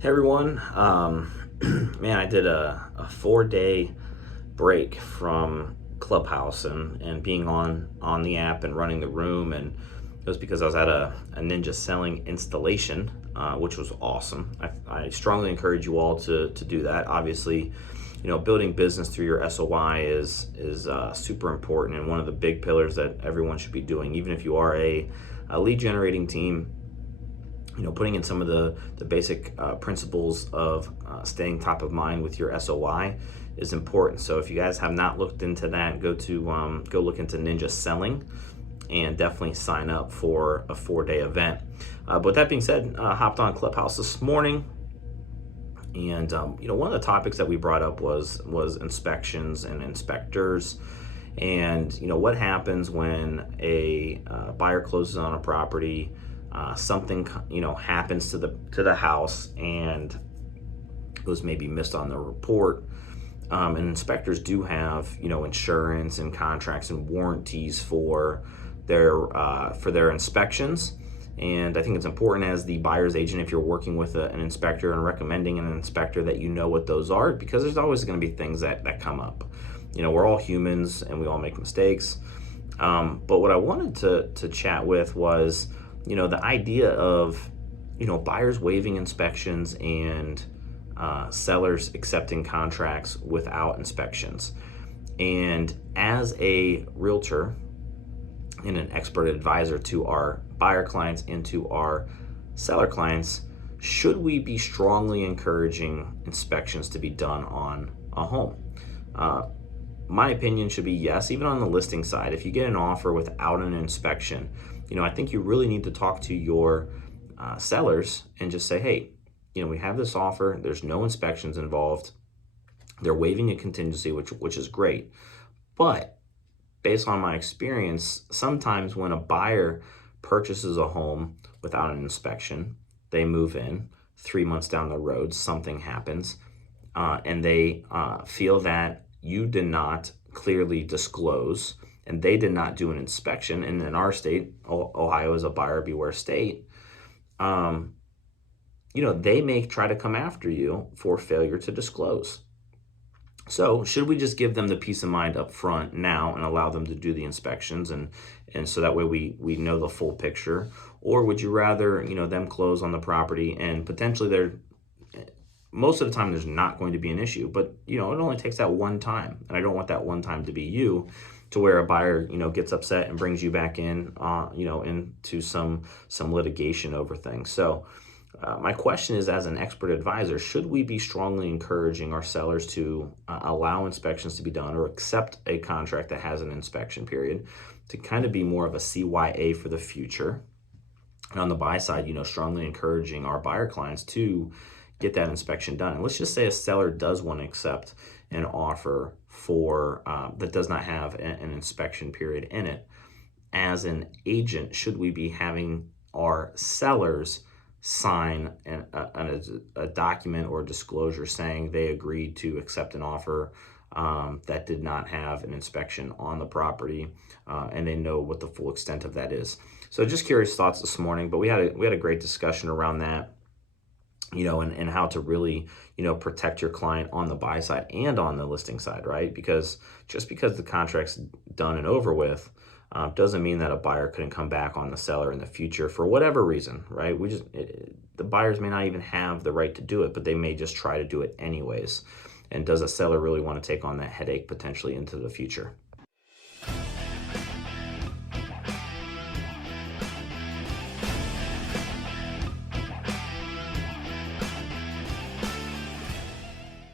Hey everyone, man, I did a 4-day break from Clubhouse and being on the app and running the room, and it was because I was at a ninja selling installation, which was awesome. I strongly encourage you all to do that. Obviously, building business through your SOI is super important and one of the big pillars that everyone should be doing, even if you are a lead generating team. Putting in some of the basic principles of staying top of mind with your SOI is important. So if you guys have not looked into that, go look into Ninja Selling and definitely sign up for a 4-day event. But with that being said, hopped on Clubhouse this morning, and one of the topics that we brought up was inspections and inspectors. And what happens when a buyer closes on a property, something happens to the house, and it was maybe missed on the report. And inspectors do have insurance and contracts and warranties for their inspections. And I think it's important as the buyer's agent, if you're working with an inspector and recommending an inspector, that you know what those are, because there's always going to be things that come up. We're all humans and we all make mistakes. But what I wanted to chat with was, the idea of, buyers waiving inspections and sellers accepting contracts without inspections. And as a realtor and an expert advisor to our buyer clients and to our seller clients, should we be strongly encouraging inspections to be done on a home? My opinion should be yes. Even on the listing side, if you get an offer without an inspection, I think you really need to talk to your sellers and just say, hey, we have this offer. There's no inspections involved. They're waiving a contingency, which is great. But based on my experience, sometimes when a buyer purchases a home without an inspection, they move in. 3 months down the road, something happens, and they feel that you did not clearly disclose and they did not do an inspection. And in our state, Ohio is a buyer beware state. They may try to come after you for failure to disclose. So should we just give them the peace of mind up front now and allow them to do the inspections, and so that way we know the full picture? Or would you rather them close on the property and potentially most of the time there's not going to be an issue, but it only takes that one time, and I don't want that one time to be you, to where a buyer gets upset and brings you back in into some litigation over things. So my question is, as an expert advisor, should we be strongly encouraging our sellers to allow inspections to be done or accept a contract that has an inspection period, to kind of be more of a CYA for the future? And on the buy side, strongly encouraging our buyer clients to get that inspection done. And let's just say a seller does want to accept an offer for that does not have an inspection period in it. As an agent, should we be having our sellers sign a document or disclosure saying they agreed to accept an offer that did not have an inspection on the property, and they know what the full extent of that is? So just curious thoughts this morning, but we had a great discussion around that, and how to really, protect your client on the buy side and on the listing side, right? Because just because the contract's done and over with doesn't mean that a buyer couldn't come back on the seller in the future for whatever reason, right? The buyers may not even have the right to do it, but they may just try to do it anyways. And does a seller really want to take on that headache potentially into the future?